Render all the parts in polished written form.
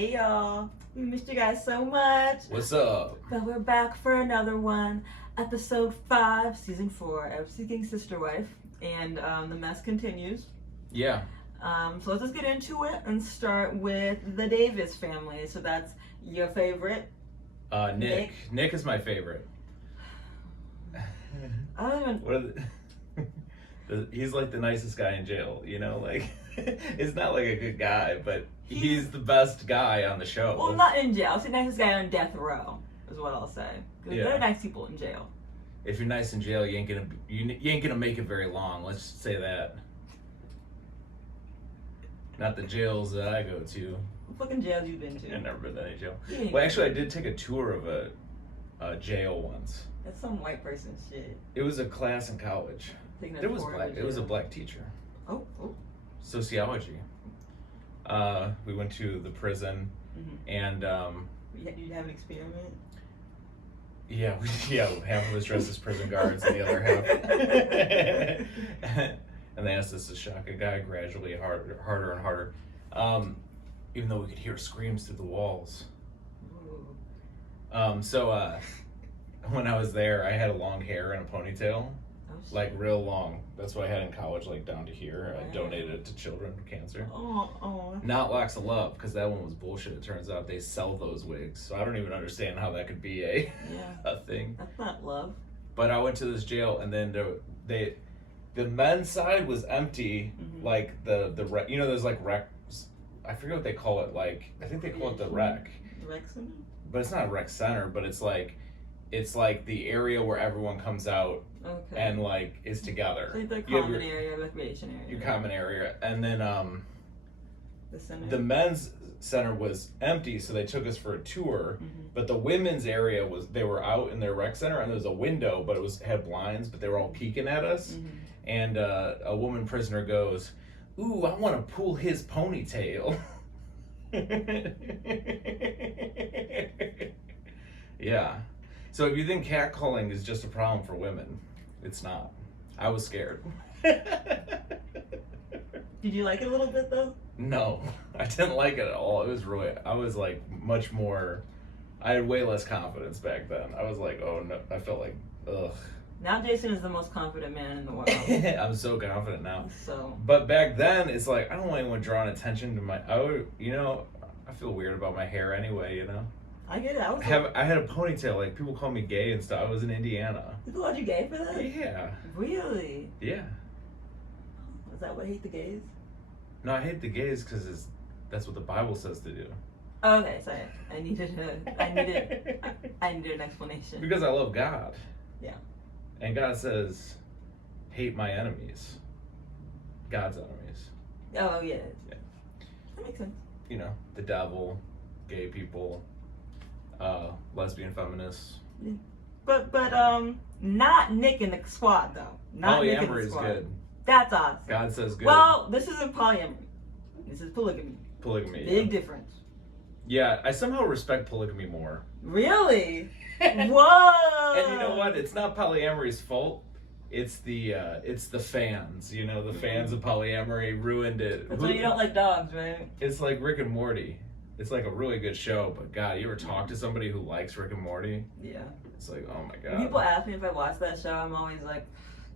Hey y'all, we missed you guys so much. What's up? But we're back for another one, episode 5, season 4 of Seeking Sister Wife, and the mess continues. Yeah. So let's just get into it and start with the Davis family. So that's your favorite. Nick. Nick is my favorite. I don't even. What are he's like the nicest guy in jail, you know, like he's not like a good guy, but he's the best guy on the show. Well, not in jail. I'll say nicest guy on death row is what I'll say. Yeah. There are nice people in jail. If you're nice in jail, you ain't gonna make it very long. Let's just say that. Not the jails that I go to. What fucking jails you been to? I've never been to any jail. Yeah. Well, actually, I did take a tour of a jail once. That's some white person shit. It was a class in college. It was a black teacher. Oh. Sociology. We went to the prison, and You have an experiment? yeah, half of us dressed as prison guards, and the other half. And they asked us to shock a guy gradually, harder and harder, even though we could hear screams through the walls. So when I was there, I had long hair and a ponytail. Like real long. That's what I had in college, like down to here. I donated it to children with cancer. Oh. Not Locks of Love, because that one was bullshit. It turns out they sell those wigs, so I don't even understand how that could be a thing. That's not love. But I went to this jail, and then the men's side was empty. Like the you know, there's like rec. I forget what they call it. Like I think they call it the rec. Rec center. But it's not a rec center. But it's like the area where everyone comes out. Okay. And like is together. So the common area, recreation area. Your common area, and then the men's center was empty, so they took us for a tour. But the women's area they were out in their rec center, and there was a window, but had blinds, but they were all peeking at us. And a woman prisoner goes, "Ooh, I want to pull his ponytail." Yeah. So if you think catcalling is just a problem for women, it's not. I was scared. Did you like it a little bit though? No, I didn't like it at all. It was really, I was like much more, I had way less confidence back then. I was like, oh no, I felt like, ugh. Now Jason is the most confident man in the world. I'm so confident now. So. But back then, it's like, I don't want anyone drawing attention to I feel weird about my hair anyway, you know? I get it. I had a ponytail. Like people call me gay and stuff. I was in Indiana. People called you gay for that? Yeah. Really? Yeah. Is that what hate the gays? No, I hate the gays because that's what the Bible says to do. Oh, okay, sorry. I needed an explanation. Because I love God. Yeah. And God says, hate my enemies. God's enemies. Oh yeah. That makes sense. You know, the devil, gay people. Lesbian feminists. Yeah. But not Nick in the squad though. Not Nick in the polyamory is squad. good. That's awesome. God says good. Well, this isn't polyamory. This is polygamy. Polygamy. Big difference. Yeah, I somehow respect polygamy more. Really? Whoa! And you know what? It's not polyamory's fault. It's the fans. You know, the fans of polyamory ruined it. That's why you don't like dogs, right? It's like Rick and Morty. It's like a really good show, but God, you ever talk to somebody who likes Rick and Morty? Yeah. It's like, oh my God. When people ask me if I watch that show, I'm always like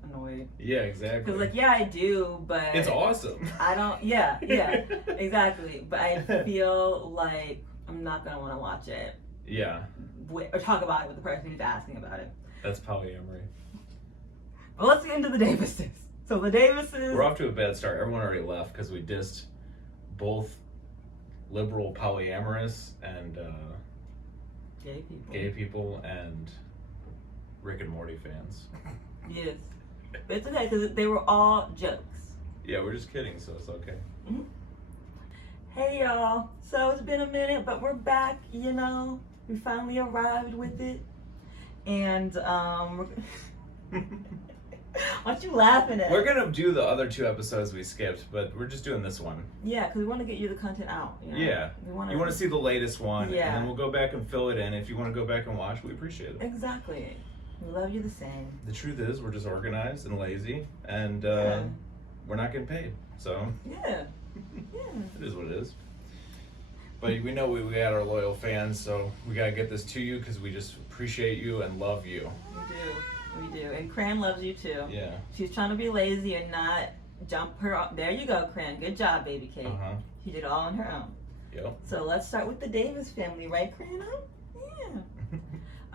annoyed. Yeah, exactly. Because like, yeah, I do, but it's awesome. I don't. Yeah, exactly. But I feel like I'm not gonna want to watch it. Yeah. Or talk about it with the person who's asking about it. That's polyamory. Well, let's get into the Davises. So the Davises. We're off to a bad start. Everyone already left because we dissed both liberal polyamorous and gay people and Rick and Morty fans. Yes, but it's okay because they were all jokes. Yeah, we're just kidding, so it's okay. Hey y'all, so it's been a minute, but we're back. You know, we finally arrived with it, and What you laughing at? We're gonna do the other 2 episodes we skipped, but we're just doing this one. Yeah, because we want to get you the content out. You know? Yeah. You want to see the latest one, yeah. And then we'll go back and fill it in. If you want to go back and watch, we appreciate it. Exactly. We love you the same. The truth is, we're just organized and lazy, and we're not getting paid. So yeah. it is what it is. But we know we got our loyal fans, so we gotta get this to you because we just appreciate you and love you. We do. And Cran loves you too. Yeah. She's trying to be lazy and not jump her off. There you go, Cran. Good job, baby Kate. She did it all on her own. Yep. So let's start with the Davis family, right, Cran? Yeah.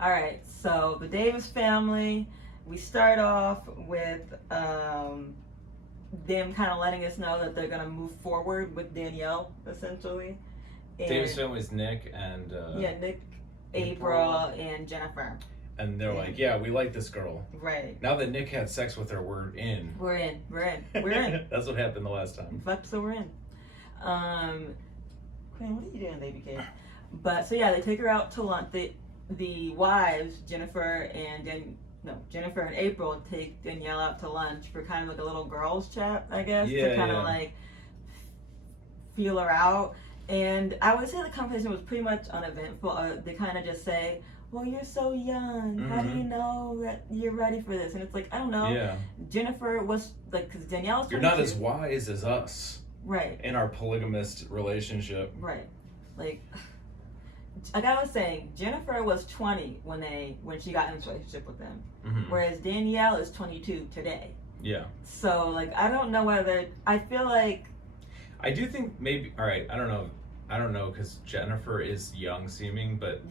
All right. So the Davis family, we start off with them kind of letting us know that they're gonna move forward with Danielle, essentially. And Davis family's Nick and Nick, April, and Jennifer. And they're like, yeah, we like this girl. Right. Now that Nick had sex with her, we're in. We're in. That's what happened the last time. Fuck, so we're in. Queen, what are you doing, baby Kate? But so yeah, they take her out to lunch. The wives, Jennifer and April, take Danielle out to lunch for kind of like a little girls chat, I guess, to kind of like feel her out. And I would say the conversation was pretty much uneventful. They kind of just say, well, you're so young. How do you know that you're ready for this? And it's like, I don't know. Yeah. Jennifer was like, because Danielle's 22. You're not as wise as us. Right. In our polygamist relationship. Right. Like I was saying, Jennifer was 20 when she got in this relationship with them. Whereas Danielle is 22 today. Yeah. So, like, I don't know whether, I feel like. I do think maybe, all right, I don't know, because Jennifer is young seeming, but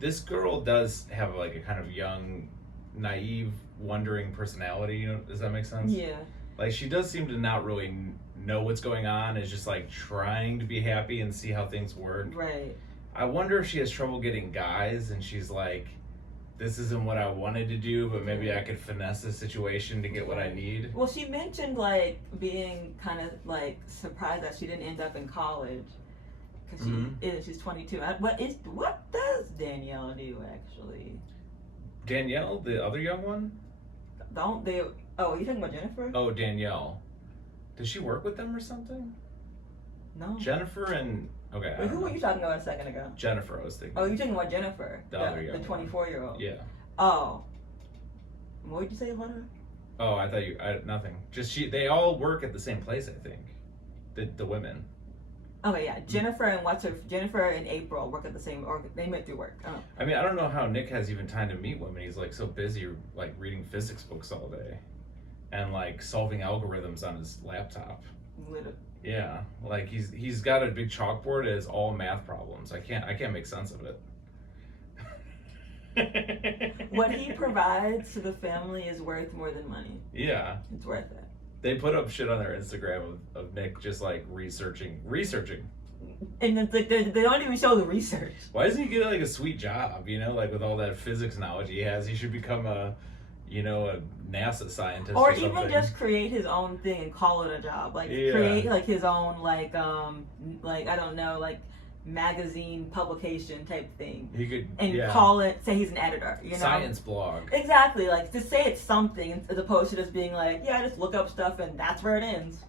this girl does have like a kind of young, naive, wondering personality, you know, does that make sense? Yeah. Like, she does seem to not really know what's going on, is just like trying to be happy and see how things work. Right. I wonder if she has trouble getting guys and she's like, this isn't what I wanted to do, but maybe I could finesse the situation to get what I need. Well, she mentioned like being kind of like surprised that she didn't end up in college. Because she's 22. What does Danielle do, actually? Danielle, the other young one? Oh, you're talking about Jennifer? Oh, Danielle. Does she work with them or something? No. Jennifer and... Okay. Wait, who were you talking about a second ago? Jennifer, I was thinking. Oh, you're talking about Jennifer. The other young the 24-year-old. Yeah. Oh. What did you say about her? Oh, I thought nothing. Just they all work at the same place, I think. The women. Okay, yeah. Jennifer and April work at the same, or they met through work. Oh. I mean, I don't know how Nick has even time to meet women. He's like so busy, like reading physics books all day, and like solving algorithms on his laptop. Literally. Yeah, like he's got a big chalkboard that has all math problems. I can't make sense of it. What he provides to the family is worth more than money. Yeah, it's worth it. They put up shit on their Instagram of Nick just like researching. And it's like they don't even show the research. Why doesn't he get like a sweet job? You know, like with all that physics knowledge he has, he should become a NASA scientist or something. even just create his own thing and call it a job. Like create like his own like I don't know, like magazine publication type thing. He could call it, say he's an editor, you know? Science blog. Exactly, like to say it's something as opposed to just being like, yeah, I just look up stuff and that's where it ends.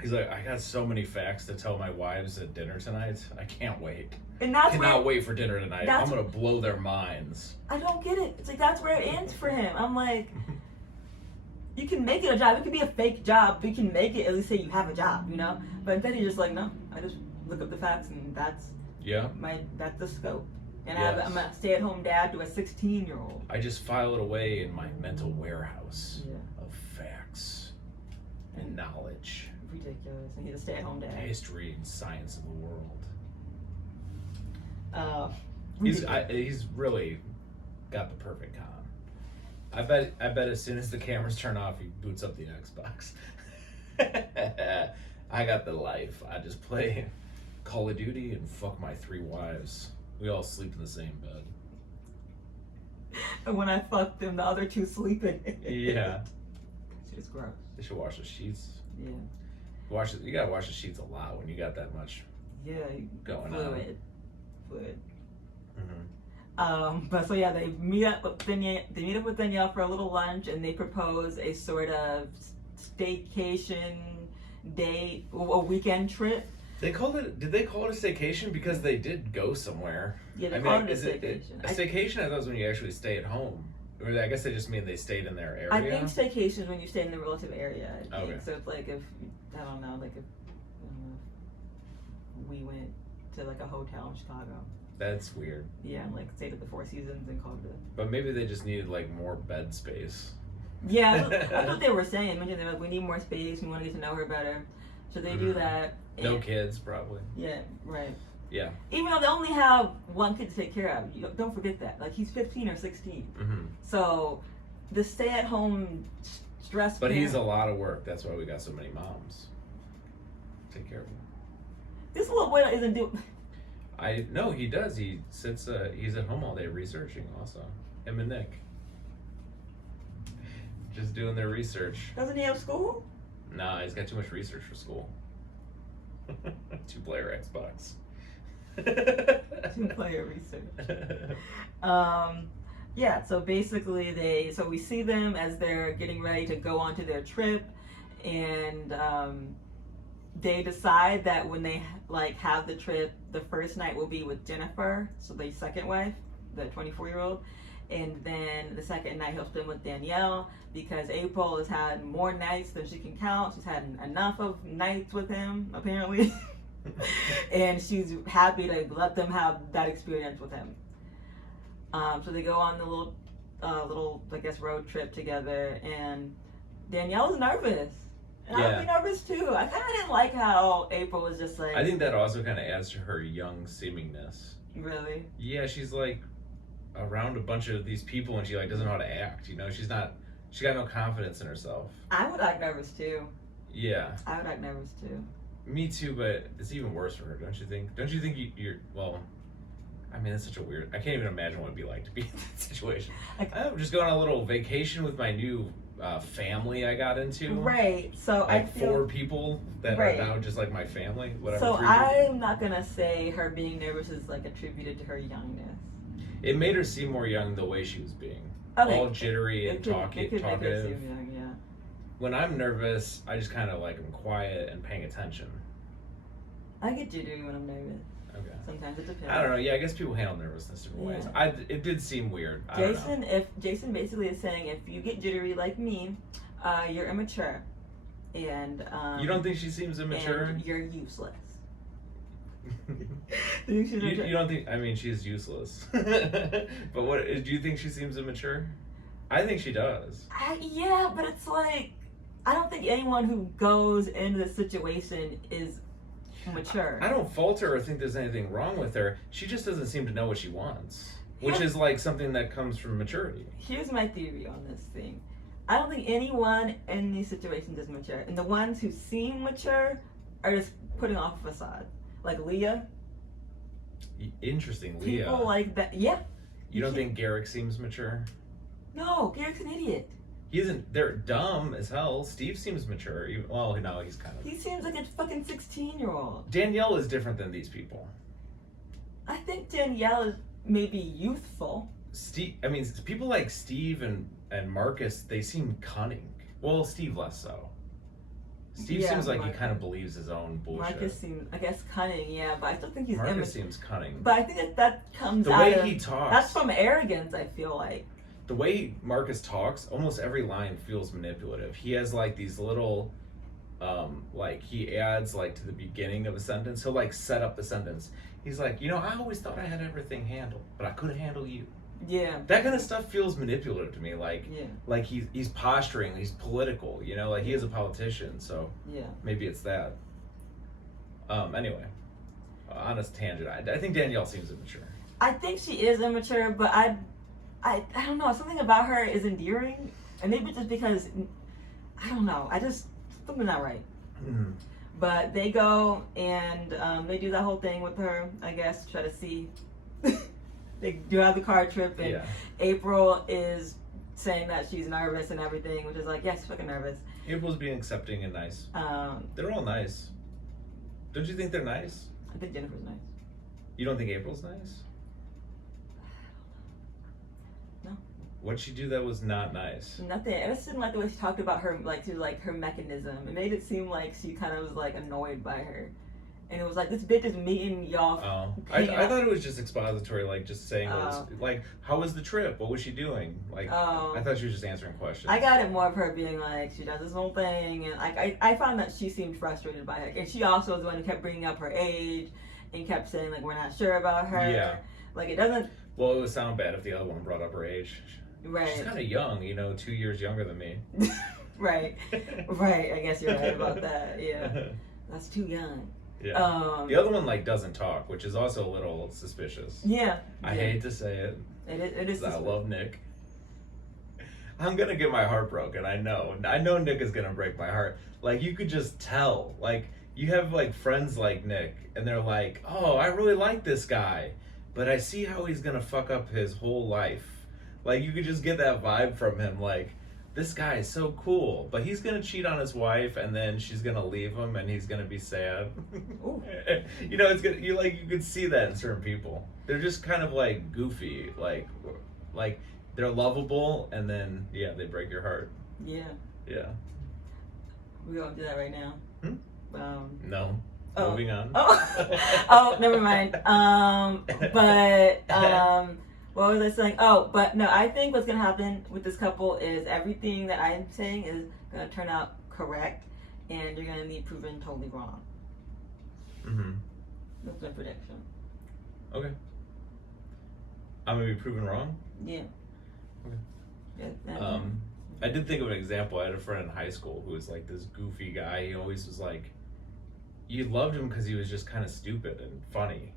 He's like, I got so many facts to tell my wives at dinner tonight. I can't wait. And I cannot wait for dinner tonight. I'm gonna blow their minds. I don't get it. It's like that's where it ends for him. I'm like, you can make it a job. It could be a fake job, but you can make it at least say you have a job, you know? But instead he's just like, no, I just look up the facts and that's the scope. And I'm a stay-at-home dad to a 16-year-old. I just file it away in my mental warehouse of facts and knowledge. Ridiculous. And he's a stay-at-home dad. History and science of the world. He's really got the perfect con. I bet as soon as the cameras turn off, he boots up the Xbox. I got the life. I just play Call of Duty and fuck my 3 wives. We all sleep in the same bed. And when I fuck them, the other 2 sleeping. Yeah. It's gross. They should wash the sheets. Yeah. You gotta wash the sheets a lot when you got that much. Going on. Fluid. But so yeah, they meet up with Danielle for a little lunch, and they propose a sort of staycation date, a weekend trip. Did they call it a staycation? Because they did go somewhere. Yeah, they called it a staycation. A staycation, I thought, was when you actually stay at home. Or I guess they just mean they stayed in their area. I think staycation is when you stay in the relative area. I think. So it's like if we went to like a hotel in Chicago. That's weird. Yeah, like stayed at the Four Seasons and called it. But maybe they just needed like more bed space. Yeah, that's what they were saying. They mentioned, like, we need more space. We want to get to know her better. So they do that. No kids, probably. Yeah, right. Yeah. Even though they only have one kid to take care of. Don't forget that. Like, he's 15 or 16. So the stay-at-home stress. But he's a lot of work. That's why we got so many moms. Take care of him. This little boy isn't doing. No, he does. He sits. He's at home all day researching. Also, him and Nick, just doing their research. Doesn't he have school? Nah, he's got too much research for school. 2-player Xbox. 2-player research. Yeah. So basically, so we see them as they're getting ready to go onto their trip, and they decide that when they like have the trip, the first night will be with Jennifer, so the second wife, the 24-year-old, and then the second night he'll spend with Danielle, because April has had more nights than she can count. She's had enough of nights with him, apparently. And she's happy to let them have that experience with him. So they go on the little, I guess, road trip together, and Danielle's nervous. And Yeah. I'd be nervous too. I kind of didn't like how April was just like. I think that also kind of adds to her young seemingness. Really? Yeah, she's like around a bunch of these people, and she like doesn't know how to act. You know, she got no confidence in herself. I would act nervous too. Yeah. I would act nervous too. Me too, but it's even worse for her, don't you think? Don't you think you're well? I mean, that's such a weird. I can't even imagine what it'd be like to be in that situation. I'm just going on a little vacation with my new family I got into. Right. So like I feel 4 people that right. are now just like my family. Whatever. So 3 I'm not gonna say her being nervous is like attributed to her youngness. It made her seem more young the way she was being. Okay. All jittery and It could make her talkative. seem young, yeah. When I'm nervous, I just kind of like am quiet and paying attention. I get jittery when I'm nervous. Okay. Sometimes it depends. I don't know. Yeah, I guess people handle nervousness different ways. Yeah. It did seem weird. I don't know. Jason basically is saying, if you get jittery like me, you're immature, and You don't think she seems immature? and you're useless. You think she's You don't think? I mean, she's useless. But what? Do you think she seems immature? I think she does. Yeah, but it's like, I don't think anyone who goes into this situation is mature. I don't fault her or think there's anything wrong with her. She just doesn't seem to know what she wants, which is like something that comes from maturity. Here's my theory on this thing. I don't think anyone in these situations is mature, and the ones who seem mature are just putting off a facade. Like Leah. Interesting, Leah. People like that. Yeah. You don't think Garrick seems mature? No, Garrett's an idiot. He isn't. They're dumb as hell. Steve seems mature. Well, no, he's kind of. He seems like a fucking 16-year-old. Danielle is different than these people. I think Danielle is maybe youthful. Steve. I mean, people like Steve and Marcus. They seem cunning. Well, Steve less so. Steve seems like he kind of believes his own bullshit. Marcus seems, I guess, cunning. Yeah, but I still think he's Marcus seems cunning. But I think that comes The out way of, he talks. That's from arrogance. I feel like. The way Marcus talks, almost every line feels manipulative. He has like these little, like he adds like to the beginning of a sentence. He'll like set up the sentence. He's like, I always thought I had everything handled, but I couldn't handle you. Yeah. That kind of stuff feels manipulative to me. Like, yeah. Like he's posturing. He's political. Like he is a politician. So yeah. Maybe it's that. Anyway, on a tangent, I think Danielle seems immature. I think she is immature, but I don't know. Something about her is endearing, and maybe just because I don't know. Something's not right. Mm-hmm. But they go and they do that whole thing with her. I guess try to see. They do have the car trip, and April is saying that she's nervous and everything, which is like, yes, fucking nervous. April's being accepting and nice. They're all nice. Don't you think they're nice? I think Jennifer's nice. You don't think April's nice? No. What'd she do that was not nice? Nothing. I just didn't like the way she talked about her, like through like her mechanism. It made it seem like she kind of was like annoyed by her, and it was like, this bitch is meeting y'all. Oh, I thought it was just expository, like just saying what was, like, how was the trip? What was she doing? Like, I thought she was just answering questions. I got it more of her being like, she does this whole thing, and like I found that she seemed frustrated by it, and she also was the one who kept bringing up her age, and kept saying like we're not sure about her. Yeah. Like it doesn't. Well, it would sound bad if the other one brought up her age. Right. She's kind of young, 2 years younger than me. Right. Right. I guess you're right about that. Yeah. That's too young. Yeah. The other one doesn't talk, which is also a little suspicious. Yeah. I hate to say it. It is. I love Nick. I'm gonna get my heart broken. I know Nick is gonna break my heart. You could just tell. You have friends like Nick, and they're like, "Oh, I really like this guy, but I see how he's gonna fuck up his whole life." You could just get that vibe from him. This guy is so cool, but he's gonna cheat on his wife, and then she's gonna leave him, and he's gonna be sad. It's gonna you could see that in certain people. They're just kind of goofy, they're lovable, and then they break your heart. Yeah. Yeah. We gonna do that right now. No. Moving on. Oh, never mind. What was I saying? Oh, but no, I think what's gonna happen with this couple is everything that I'm saying is gonna turn out correct, and you're gonna be proven totally wrong. Mm-hmm. That's my prediction. Okay. I'm gonna be proven wrong? Yeah. Okay. Yeah. I did think of an example. I had a friend in high school who was this goofy guy. He always was you loved him because he was just kind of stupid and funny,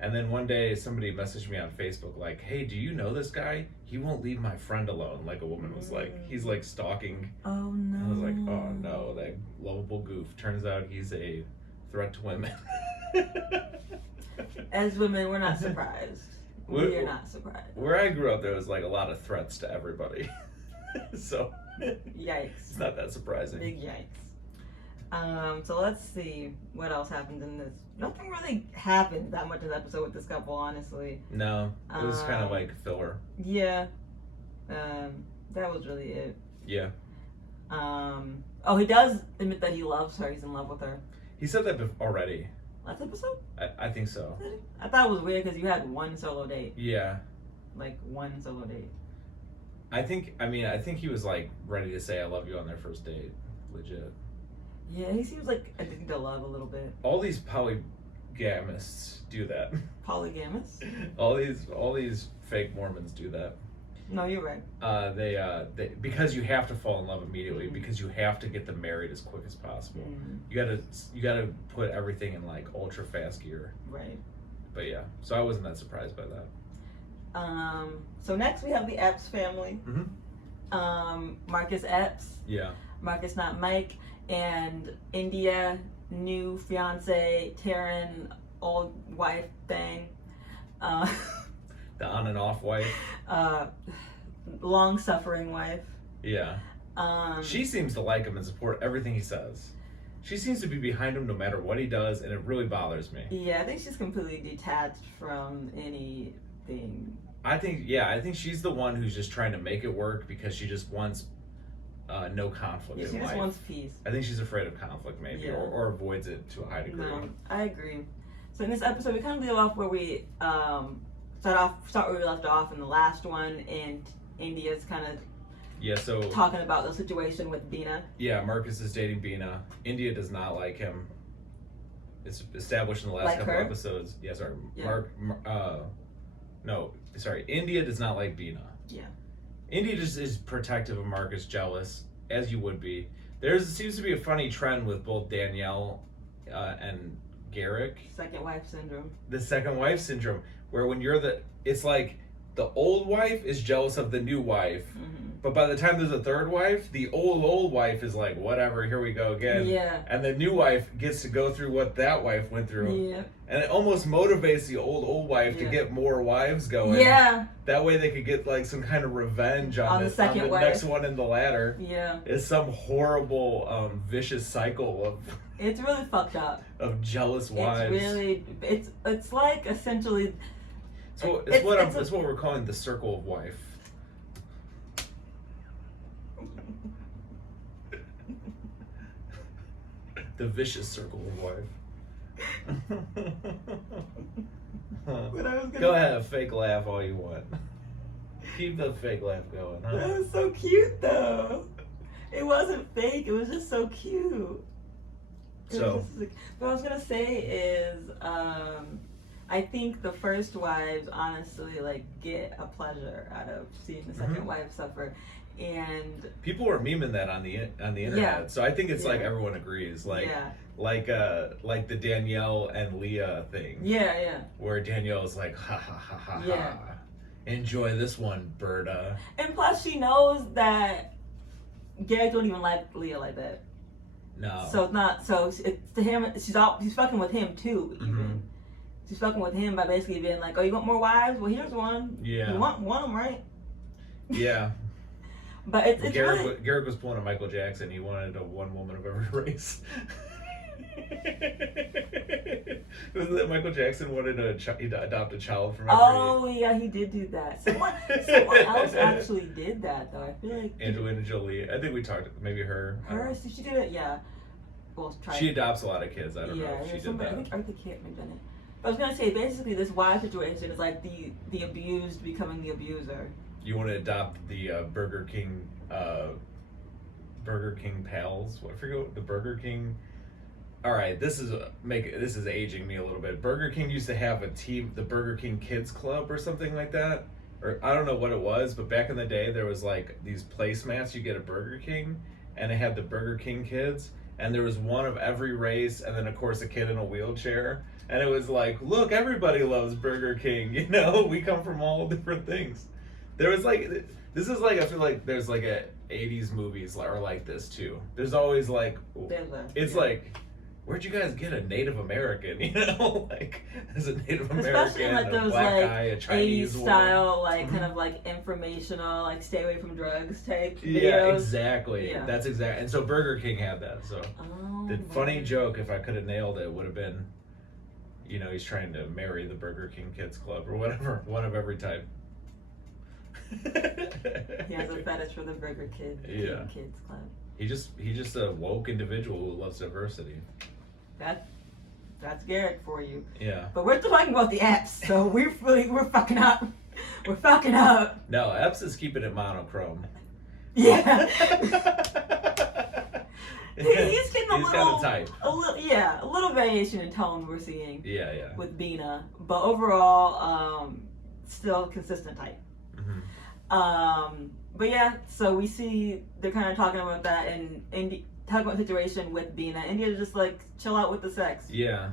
And then one day somebody messaged me on Facebook hey, do you know this guy? He won't leave my friend alone. A woman was he's stalking. Oh no. I was oh no, that lovable goof. Turns out he's a threat to women. As women, we're not surprised. We're not surprised. Where I grew up, there was a lot of threats to everybody. So yikes. It's not that surprising. Big yikes. So let's see what else happens in this. Nothing really happened that much in this episode with this couple, honestly. No, it was kind of filler. Yeah. That was really it. Yeah. Oh, he does admit that he loves her. He's in love with her. He said that already. Last episode? I think so. I thought it was weird because you had one solo date. Yeah. One solo date. I think he was ready to say I love you on their first date. Legit. Yeah, he seems addicted to love a little bit. All these polygamists do that. Polygamists? all these fake Mormons do that. No, you're right. They because you have to fall in love immediately, because you have to get them married as quick as possible. You gotta put everything in ultra fast gear. Right. But yeah, so I wasn't that surprised by that. So next we have the Epps family. Mm-hmm. Marcus Epps. Yeah. Marcus, not Mike, and India, new fiance, Taryn, old wife thing. The on and off wife. Long suffering wife. Yeah. She seems to like him and support everything he says. She seems to be behind him no matter what he does, and it really bothers me. Yeah, I think she's completely detached from anything. I think she's the one who's just trying to make it work because she just wants no conflict in life. She just wants peace. I think she's afraid of conflict, maybe, or avoids it to a high degree. No, I agree. So in this episode, we kind of leave off where we start where we left off in the last one, and India's kind of talking about the situation with Bina. Yeah, Marcus is dating Bina. India does not like him. It's established in the last couple episodes. Yeah, sorry. Yeah. India does not like Bina. Yeah. India just is protective of Marcus, jealous, as you would be. There seems to be a funny trend with both Danielle and Garrick. Second wife syndrome. The second wife syndrome, where when it's the old wife is jealous of the new wife, but by the time there's a third wife, the old wife is whatever, here we go again. Yeah. And the new wife gets to go through what that wife went through. Yeah. And it almost motivates the old wife to get more wives going. Yeah. That way they could get some kind of revenge on the next one in the ladder. Yeah. It's some horrible, vicious cycle of. It's really fucked up. Of jealous wives. It's essentially. So it's what we're calling the circle of wife. The vicious circle of wife. Go ahead, fake laugh all you want. Keep the fake laugh going. Huh? That was so cute, though. It wasn't fake. It was just so cute. So, what I was gonna say is, I think the first wives honestly like get a pleasure out of seeing the second wife suffer, and people were memeing that on the internet. Yeah. So I think it's like Yeah. everyone agrees, like yeah, like the Danielle and Leah thing, yeah, where Danielle's like, ha ha ha ha Yeah. ha, enjoy this one, Berta. and plus she knows that Garrett don't even like Leah like that, No. so it's not so it's to him. She's fucking with him too, even. She's fucking with him by basically being like, "Oh, you want more wives? Well, here's one. Yeah. You want them, right?" Yeah. But it's really... Garrett was pulling a Michael Jackson. He wanted a one woman of every race. Wasn't that Michael Jackson wanted to adopt a child from every... Oh yeah, he did do that. Someone else actually did that though. I feel like Angelina Jolie. I think we talked. Maybe her. She did it. Yeah. Well, she adopts a lot of kids. I don't know Yeah, if she did somebody, that. I think Eartha Kitt may have done it. But I was gonna say basically this wife situation is like the abused becoming the abuser. You want to adopt the Burger King pals? I forget what the Burger King. All right, this is aging me a little bit. Burger King used to have a team, the Burger King Kids Club or something like that, or I don't know what it was, but back in the day there was like these placemats you get at Burger King, and it had the Burger King kids, and there was one of every race, and then of course a kid in a wheelchair, and it was like, look, everybody loves Burger King, you know, we come from all different things. There was like, this is like, I feel like there's like a 80s movies are like this too. There's always like, it's like, where'd you guys get a Native American? You know, like there's a Native Especially American, like a those black like guy, a Chinese 80s woman. style, like kind of like informational, like stay away from drugs type videos. Yeah, exactly. Yeah. That's exactly. And so Burger King had that. So the funny joke, if I could have nailed it, would have been, you know, he's trying to marry the Burger King Kids Club or whatever, one of every type. He has a fetish for the Burger King Kids Club. He's just a woke individual who loves diversity. That's Garrett for you. Yeah. But we're still talking about the apps, so we're fucking up. We're fucking up. No, Epps is keeping it monochrome. Yeah. He's getting a little variation in tone we're seeing. Yeah. With Bina, but overall, still consistent type. But yeah, so we see they're kind of talking about that and talking about the situation with Bina. India's just like chill out with the sex. Yeah.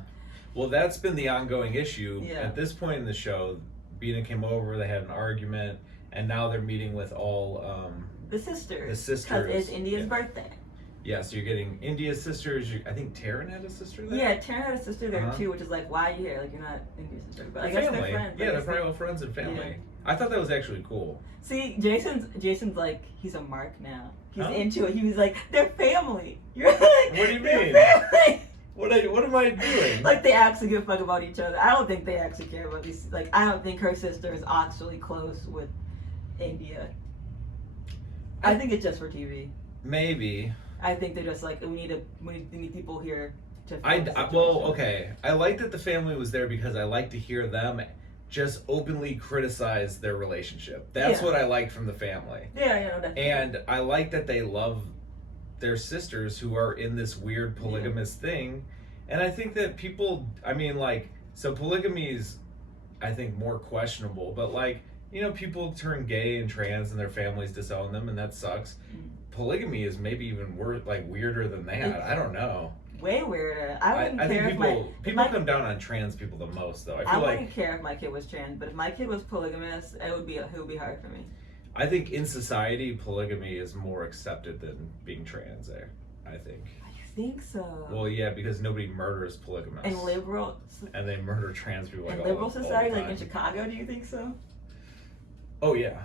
Well, that's been the ongoing issue. Yeah. At this point in the show, Bina came over, they had an argument, and now they're meeting with all the sisters. The sisters. Because it's India's birthday. Yeah, so you're getting India's sisters. I think Taryn had a sister there? Yeah, Taryn had a sister there too, which is like, why are you here? Like, you're not India's sister. But I guess family. they're friends. Yeah, they're probably all friends and family. Yeah. I thought that was actually cool. See, Jason's like, he's a mark now. He's into it. He was like, they're family. You're like, what do you mean? Family. What am I doing? Like, they actually give a fuck about each other. I don't think they actually care about these. Like, I don't think her sister is actually close with India. I think it's just for TV. Maybe. I think they're just like, we need people here to. Okay. I like that the family was there because I like to hear them just openly criticize their relationship. That's what I liked from the family. Yeah, definitely. And I like that they love their sisters who are in this weird polygamous thing. And I think that people, so polygamy is, I think, more questionable, but people turn gay and trans and their families disown them, and that sucks. Polygamy is maybe even weirder than that. I don't know. Way weirder. I wouldn't care if people come down on trans people the most, though. I wouldn't care if my kid was trans, but if my kid was polygamous, it would be hard for me. I think in society, polygamy is more accepted than being trans. I think. I think so. Well, yeah, because nobody murders polygamists. And they murder trans people. In liberal society, like in Chicago, do you think so? Oh yeah.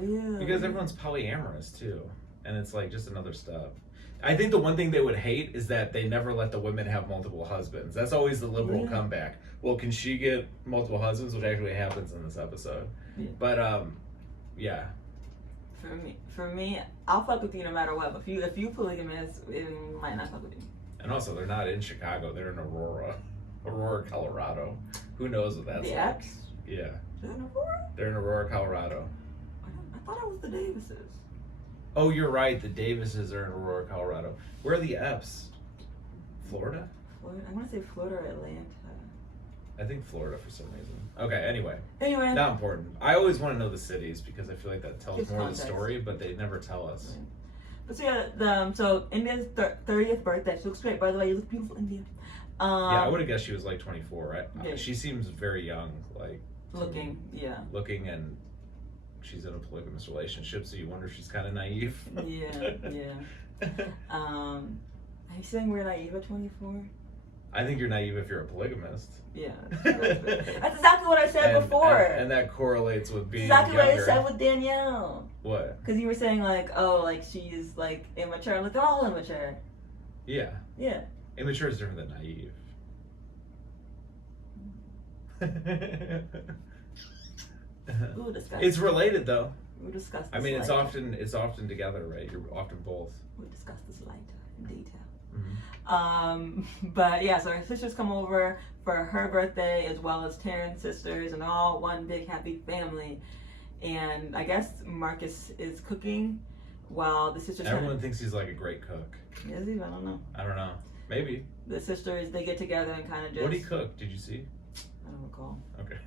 Really? Because everyone's polyamorous too, and it's like just another step. I think the one thing they would hate is that they never let the women have multiple husbands. That's always the liberal comeback. Well, can she get multiple husbands? Which actually happens in this episode. Yeah. But yeah. For me, I'll fuck with you no matter what. But if you polygamous, it might not fuck with you. And also, they're not in Chicago. They're in Aurora, Colorado. Who knows what that's like? The Epps? Yeah. They're in Aurora? They're in Aurora, Colorado. I thought it was the Davises. Oh, you're right. The Davises are in Aurora, Colorado. Where are the Epps? Florida? I want to say Florida or Atlanta. I think Florida for some reason. Okay, anyway. Anyway. Not important. I always want to know the cities because I feel like that tells Gives more context. of the story, but they never tell us. Right. But so yeah, so India's 30th birthday. She looks great, by the way. You look beautiful, India. Yeah, I would have guessed she was like 24, right? Yeah. She seems very young, like looking, yeah. Looking, and she's in a polygamous relationship, so you wonder if she's kind of naive. Yeah. Are you saying we're naive at 24? I think you're naive if you're a polygamist. Yeah. That's exactly what I said before. And that correlates with being exactly younger. what I said with Danielle. What? Because you were saying like, oh, like she's like immature. I'm like, they're all immature. Yeah. Yeah. Immature is different than naive. Ooh, disgusting. It's related though. We'll discuss this I mean, it's later. often together, right? You're often both. We'll discuss this later in detail. Mm-hmm. But yeah, so her sisters come over for her birthday as well as Taryn's sisters, and all one big happy family. And I guess Marcus is cooking while the sisters. Everyone thinks he's like a great cook. Is he? I don't know. I don't know. Maybe. The sisters, they get together and kind of just. What did he cook? Did you see? I don't recall. Okay.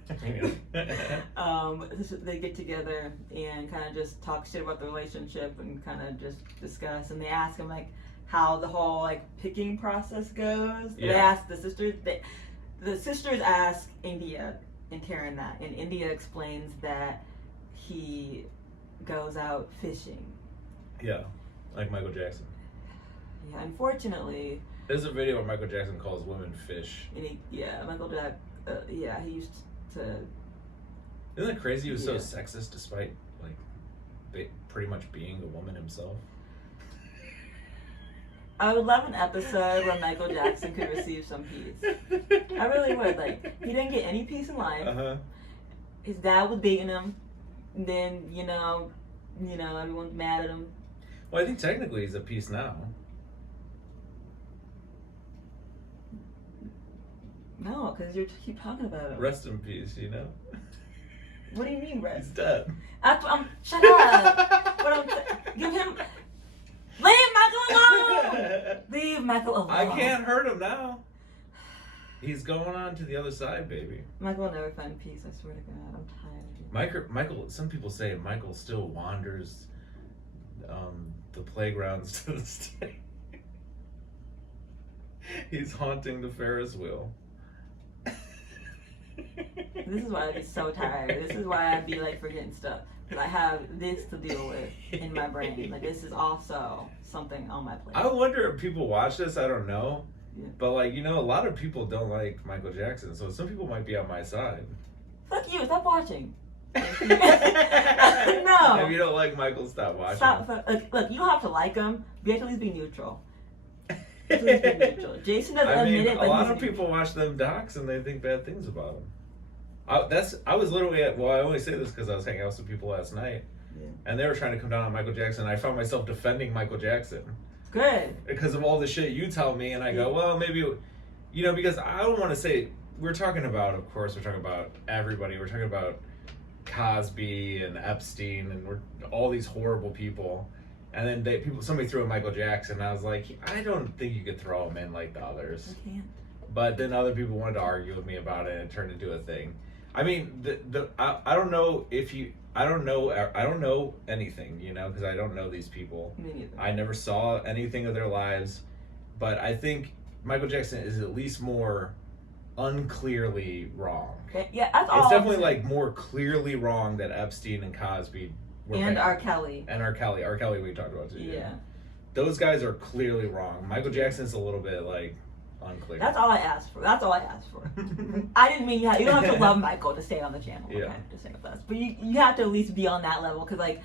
They get together and kind of just talk shit about the relationship and kind of just discuss. And they ask him like how the whole like picking process goes. Yeah. They ask the sisters. The sisters ask India and Taryn that, and India explains that he goes out fishing. Yeah, like Michael Jackson. Yeah, unfortunately. There's a video where Michael Jackson calls women fish. And Michael Jackson. He used to. Isn't that crazy? He was so Yeah. sexist despite like pretty much being a woman himself. I would love an episode where Michael Jackson could receive some peace. I really would. Like, he didn't get any peace in life. Uh-huh. His dad was beating him. And then, you know, everyone's mad at him. Well, I think technically he's at peace now. No, because you keep talking about him. Rest in peace, you know? What do you mean, He's rest? dead. Shut up. Give him. Leave Michael alone. Leave Michael alone. I can't hurt him now. He's going on to the other side, baby. Michael will never find peace. I swear to God, I'm tired of you. Michael. Some people say Michael still wanders the playgrounds to this day. He's haunting the Ferris wheel. This is why I'd be so tired. This is why I'd be like forgetting stuff. Because I have this to deal with in my brain. Like, this is also something on my plate. I wonder if people watch this. I don't know. Yeah. But, like, you know, a lot of people don't like Michael Jackson. So some people might be on my side. Fuck you. Stop watching. No. If you don't like Michael, stop watching. Stop. Look, you don't have to like him. You have to at least be neutral. At least be neutral. Jason doesn't admit it, but a lot he's of people watch them docs and they think bad things about him. I was literally at, well, I only say this because I was hanging out with some people last night, and they were trying to come down on Michael Jackson. I found myself defending Michael Jackson. Good. Because of all the shit you tell me, and I go, well, maybe, you know, because I don't want to say, we're talking about everybody. We're talking about Cosby and Epstein and all these horrible people. And then somebody threw in Michael Jackson, and I was like, I don't think you could throw him in like the others. I can't. But then other people wanted to argue with me about it, and it turned into a thing. I mean, I don't know I don't know anything, you know, because I don't know these people. Me neither. I never saw anything of their lives, but I think Michael Jackson is at least more unclearly wrong. Yeah, that's all. It's definitely like more clearly wrong that Epstein and Cosby were and bad. R. Kelly. And R. Kelly we talked about too. Yeah. Those guys are clearly wrong. Michael Jackson's a little bit like unclear. That's all I asked for. I didn't mean you don't have to love Michael to stay on the channel. Yeah. Okay, just stay with us. But you have to at least be on that level, because like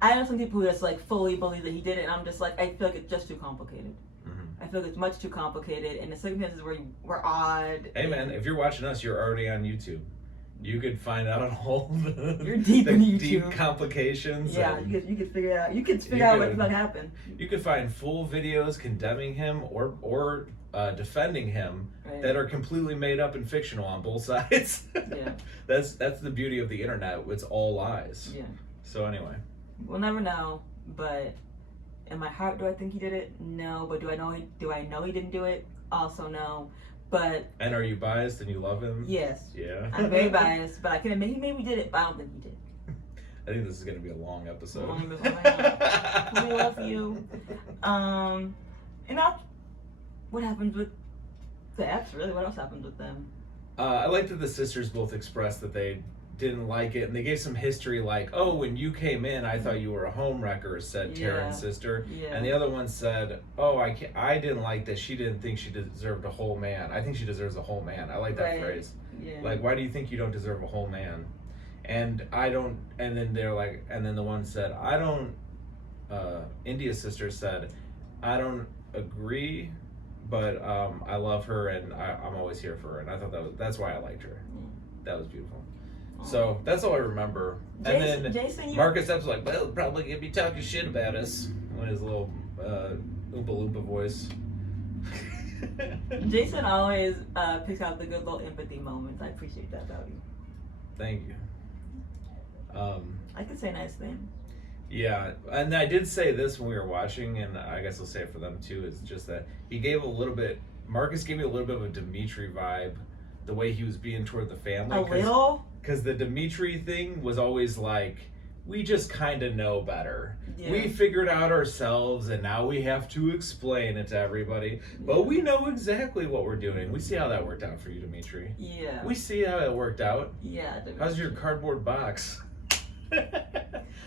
I know some people who just like fully believe that he did it, and I'm just like, I feel like it's just too complicated. Mm-hmm. I feel like it's much too complicated, and the circumstances were odd. Hey man, if you're watching us, you're already on YouTube. You could find out all the, You're deep in YouTube. Deep complications. Yeah, you could figure it out. You could figure out what the fuck happened. You could find full videos condemning him or defending him that are completely made up and fictional on both sides. Yeah. That's the beauty of the internet. It's all lies. Yeah. So anyway. We'll never know, but In my heart, do I think he did it? No. But do I know he didn't do it? Also no. But And are you biased and you love him? yes. Yeah. I'm very biased, but I can admit he maybe did it, but I don't think he did. I think this is going to be a long episode. We love you. And now, what happens with the Fs, really? What else happens with them? I like that the sisters both expressed that they didn't like it, and they gave some history like, oh, when you came in, I thought you were a homewrecker, said Taryn's sister. Yeah. And the other one said, oh, I didn't like that she didn't think she deserved a whole man. I think she deserves a whole man. I like that phrase. Yeah. Like, why do you think you don't deserve a whole man? And I don't, and then they're like, and then the one said, I don't, India's sister said, I don't agree, but I love her and I'm always here for her. And I thought that's why I liked her. That was beautiful. So that's all I remember. And then Marcus Epps was like, well, probably gonna be talking shit about us. With his little Oompa Loompa voice. Jason always picks out the good little empathy moments. I appreciate that about you. Thank you. I could say nice things. Yeah, and I did say this when we were watching, and I guess I'll say it for them too, is just that Marcus gave me a little bit of a Dimitri vibe, the way he was being toward the family. A little? Because the Dimitri thing was always like, we just kind of know better. Yeah. We figured out ourselves, and now we have to explain it to everybody. But we know exactly what we're doing. We see how that worked out for you, Dimitri. Yeah. We see how it worked out. Yeah, Dimitri. How's your cardboard box?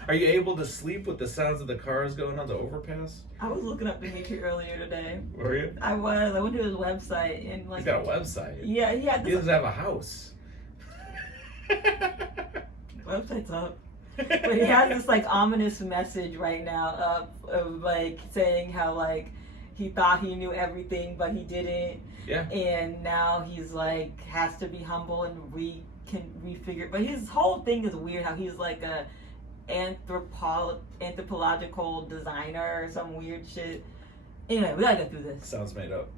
Are you able to sleep with the sounds of the cars going on the overpass? I was looking up Dimitri earlier today. Were you? I was. I went to his website and He's got a website. Yeah, he had this. He doesn't have a house. Website's up. But he has this like ominous message right now up of like saying how like he thought he knew everything but he didn't. Yeah. And now he's like has to be humble and refigure. But his whole thing is weird. How he's like a anthropological designer or some weird shit. Anyway, we gotta go through this. Sounds made up.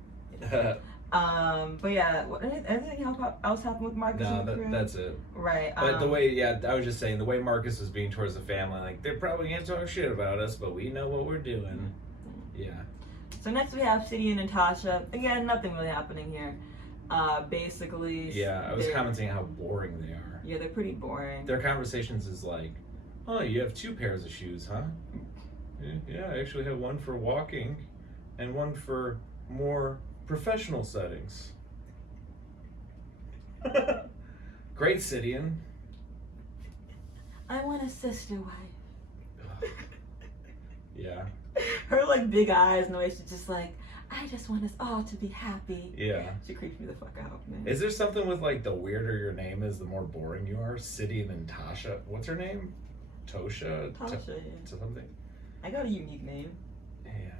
But yeah, anything else happened with Marcus? No, that's it. Right. But the way, I was just saying, the way Marcus was being towards the family, like, they're probably gonna talk shit about us, but we know what we're doing. Yeah. So next we have Sidney and Natasha. Again, nothing really happening here. Basically. Yeah, I was commenting how boring they are. Yeah, they're pretty boring. Their conversations is like, oh, you have 2 pairs of shoes, huh? Yeah, I actually have one for walking and one for more professional settings. Great, Sidian. I want a sister wife. Yeah. Her like big eyes and the way she's just like, I just want us all to be happy. Yeah. She creeps me the fuck out, man. Is there something with like the weirder your name is, the more boring you are? Sidian and Tasha. What's her name? Tasha, yeah. Something. I got a unique name. Yeah.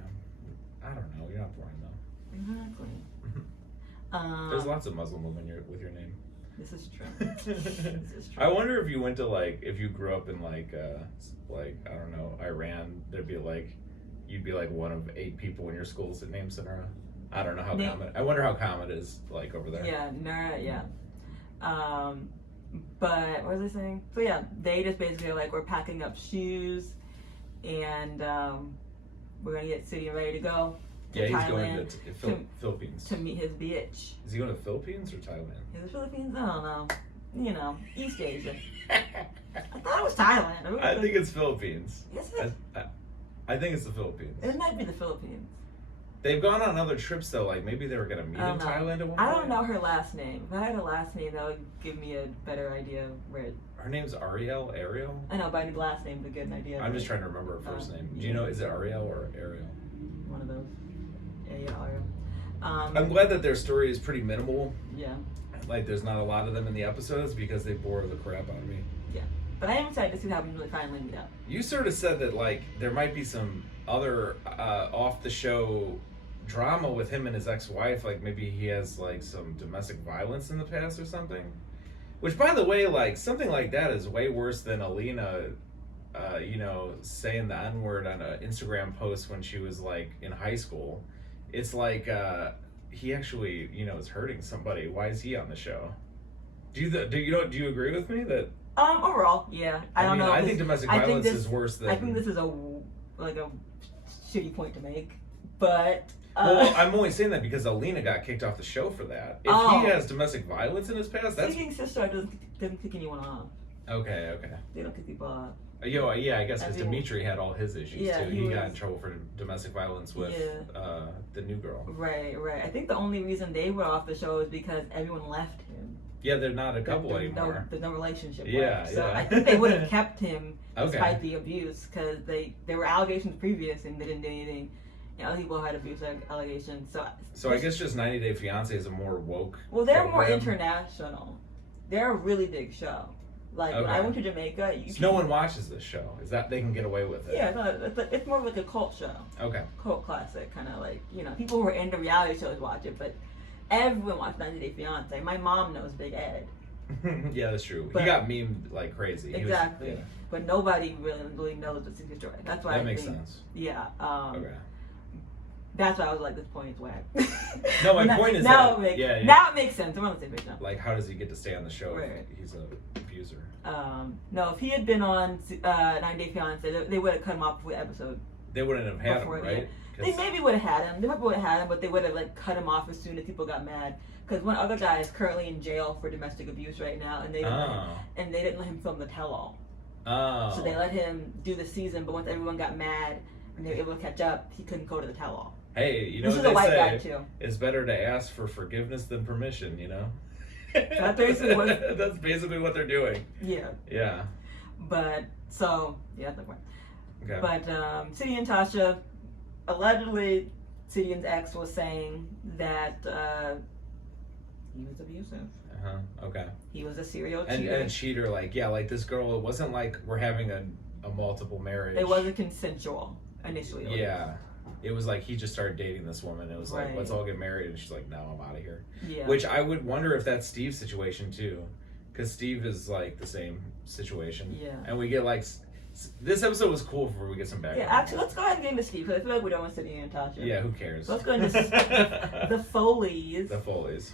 I don't know. You're not boring though. Exactly. There's lots of Muslim women with your name. This is true. This is true. I wonder if you went to like, if you grew up in like I don't know, Iran, there'd be like, you'd be like one of 8 people in your schools that name Sonora. I don't know how common. I wonder how common it is like over there. Yeah, Nora. Yeah. But what was I saying? So yeah, they just basically are like, we're packing up shoes, and we're gonna get Sidney ready to go. Yeah, he's going to Philippines. To meet his bitch. Is he going to the Philippines or Thailand? The Philippines? I don't know. You know, East Asia. I thought it was Thailand. I think it's Philippines. Is it? I think it's the Philippines. It might be the Philippines. They've gone on other trips though, like maybe they were going to meet in Thailand at one point. I don't know her last name. If I had a last name, that would give me a better idea of where Her name's Ariel? I know, but I need the last name to get an idea. I'm just trying to remember her first name. Do you know, is it Ariel or Ariel? One of those. Yeah, Ariel. I'm glad that their story is pretty minimal. Yeah. Like, there's not a lot of them in the episodes because they bore the crap out of me. Yeah. But I am excited to see what happens when they finally meet up. You sort of said that, like, there might be some other off-the-show drama with him and his ex-wife. Like, maybe he has, like, some domestic violence in the past or something. Which, by the way, like, something like that is way worse than Alina, saying the N-word on an Instagram post when she was, like, in high school. It's like, he actually, is hurting somebody. Why is he on the show? Do you agree with me that? Overall, yeah. I don't know. I think domestic violence is worse than. I think this is a shitty point to make, but. Well, I'm only saying that because Alina got kicked off the show for that. If he has domestic violence in his past, that's... Singing Sister doesn't kick anyone off. Okay. They don't kick people off. Yeah, I guess because Dimitri had all his issues too. He got in trouble for domestic violence with the new girl. Right. I think the only reason they were off the show is because everyone left him. Yeah, they're not a couple anymore. There's no relationship left. So I think they would have kept him despite the abuse, because there were allegations previous and they didn't do anything. Other people had abuse allegations. So I guess just 90 Day Fiancé is a more woke. Well, they're more international. They're a really big show. Like when I went to Jamaica, no one watches this show. Is that they can get away with it? Yeah, it's more like a cult show. Okay. Cult classic, kind of like, people who are into reality shows watch it, but everyone watches 90 Day Fiancé. My mom knows Big Ed. Yeah, that's true. He got memed like crazy. Exactly. But nobody really knows the secret story. That's why that makes sense. Yeah. Okay. That's why I was like, this point is whack. No, my point is now that now it makes sense. We're on the same page now. Like, how does he get to stay on the show if he's an abuser? No, if he had been on 90 Day Fiancé, they would have cut him off with episode. They wouldn't have had him, right? They maybe would have had him. They probably would have had him, but they would have like cut him off as soon as people got mad. Because one other guy is currently in jail for domestic abuse right now, and they didn't let him film the tell-all. Oh. So they let him do the season, but once everyone got mad and they were able to catch up, he couldn't go to the tell-all. Hey, you know what they say? It's better to ask for forgiveness than permission, you know? That's basically what they're doing. Yeah. Yeah. But, so, yeah, that's the point. Okay. But, City and Tasha, allegedly, Cidian's ex was saying that he was abusive. Okay. He was a serial cheater. And a cheater, like this girl, it wasn't like we're having a multiple marriage. It wasn't consensual initially. Yeah. It was like he just started dating this woman. It was like, let's all get married. And she's like, no, I'm out of here. Yeah. Which I would wonder if that's Steve's situation too. Because Steve is like the same situation. Yeah. And we get like, this episode was cool before we get some background. Yeah, actually, let's go ahead and get into Steve. Because I feel like we don't want City and Tasha. Yeah, who cares? So let's go into the Foleys. The Foleys.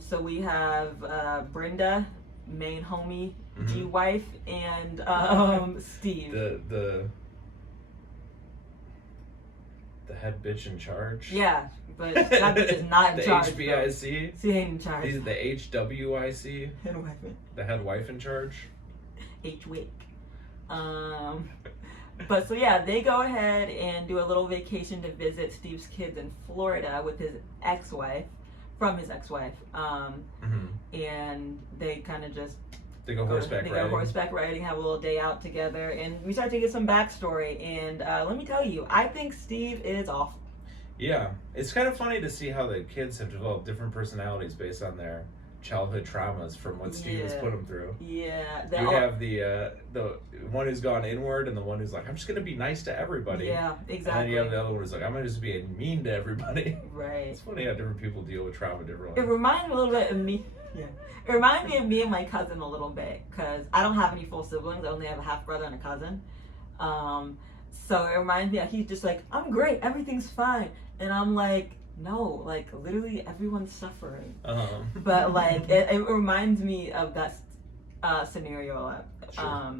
So we have Brenda, main homie, G-wife, and Steve. The head bitch in charge. Yeah, but that bitch is not in charge. The HBIC. She ain't in charge. These are the HWIC. Head wife. The head wife in charge. H-wick. But so yeah, they go ahead and do a little vacation to visit Steve's kids in Florida with his ex-wife. From his ex-wife, and they kind of just go horseback riding, have a little day out together, and we start to get some backstory. And let me tell you, I think Steve is awful. Yeah, it's kind of funny to see how the kids have developed different personalities based on their childhood traumas from what Steve has put them through. Yeah, you have the one who's gone inward and the one who's like, I'm just gonna be nice to everybody. Yeah, exactly. And then you have the other one who's like, I'm gonna just be mean to everybody. Right. It's funny how different people deal with trauma differently. It reminds me a little bit of me. Yeah. It reminds me of me and my cousin a little bit, because I don't have any full siblings. I only have a half brother and a cousin. So it reminds me, he's just like, I'm great, everything's fine, and I'm like, no, like literally everyone's suffering. But like it reminds me of that scenario. Sure.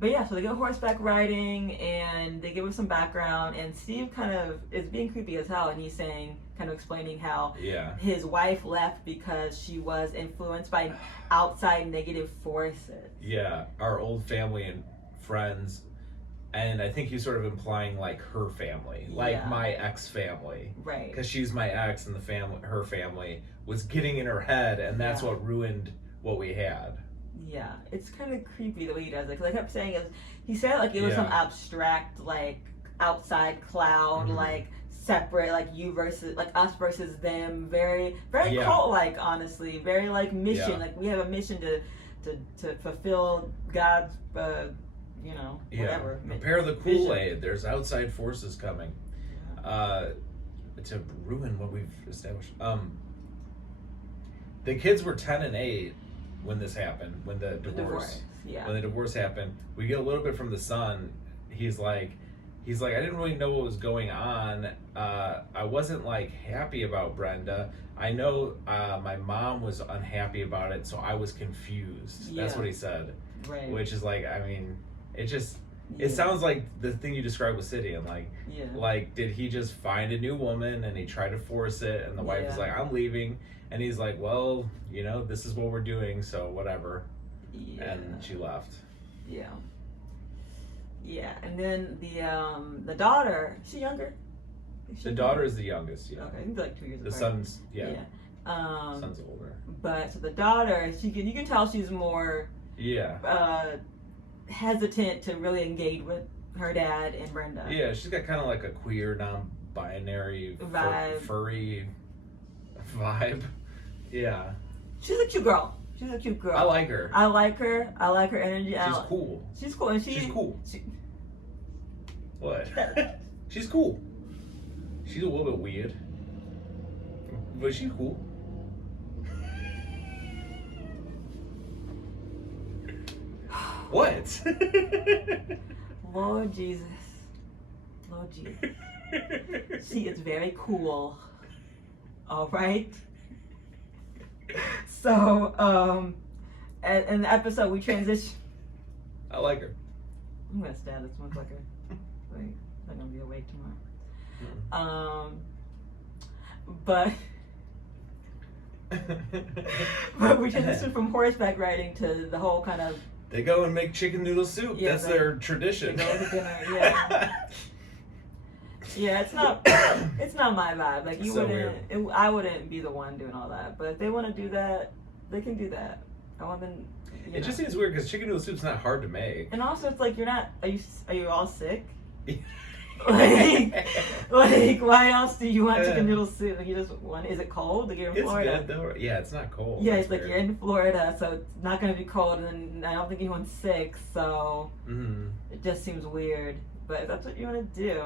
But yeah, so they go horseback riding and they give us some background, and Steve kind of is being creepy as hell, and he's saying, kind of explaining how his wife left because she was influenced by outside negative forces. Yeah, our old family and friends. And I think he's sort of implying like her family, like my ex family, right? Because she's my ex, and her family was getting in her head, and that's what ruined what we had. Yeah, it's kind of creepy the way he does it. Because I kept saying he said it like it was some abstract, like outside cloud, like separate, like you versus, like us versus them. Very, very cult-like, honestly. Very like mission. Like we have a mission to fulfill God's. Whatever. Prepare the Kool-Aid. There's outside forces coming to ruin what we've established. The kids were 10 and 8 when this happened. When the divorce. When the divorce happened, we get a little bit from the son. He's like, I didn't really know what was going on. I wasn't like happy about Brenda. I know my mom was unhappy about it, so I was confused. That's what he said. Right. Which is like, I mean. It just, It sounds like the thing you described with Sidian, Yeah. like did he just find a new woman and he tried to force it, and the wife was like, I'm leaving, and he's like, well, this is what we're doing, so whatever. Yeah. And she left. Yeah. Yeah, and then the daughter, is she younger? The daughter is the youngest, yeah. Okay, I think like 2 years The apart. son's, Yeah. Son's older. But so the daughter, you can tell she's more hesitant to really engage with her dad and Brenda. Yeah, she's got kind of like a queer, non-binary, Vibe. furry vibe. Yeah. She's a cute girl. I like her. I like her energy. She's cool. She's cool. And she's cool. What? She's cool. She's a little bit weird. But she's cool. What? Lord Jesus. She is very cool. All right. So, in the episode we transition. I like her. I'm gonna stab this motherfucker. Wait, I'm gonna be awake tomorrow. But we transition from horseback riding to the whole kind of. They go and make chicken noodle soup. Yeah, that's their tradition. They go to dinner. Yeah. Yeah, it's not my vibe. Like you wouldn't. I wouldn't be the one doing all that. But if they want to do that, they can do that. I want them. It just seems weird because chicken noodle soup's not hard to make. And also, it's like you're not. Are you all sick? like why else do you want chicken noodle soup? Like you just want. Is it cold? Like you're in Florida. It's good though. Yeah, it's not cold. Yeah, it's like you're in Florida, so it's not gonna be cold, and I don't think anyone's sick, so it just seems weird. But if that's what you want to do,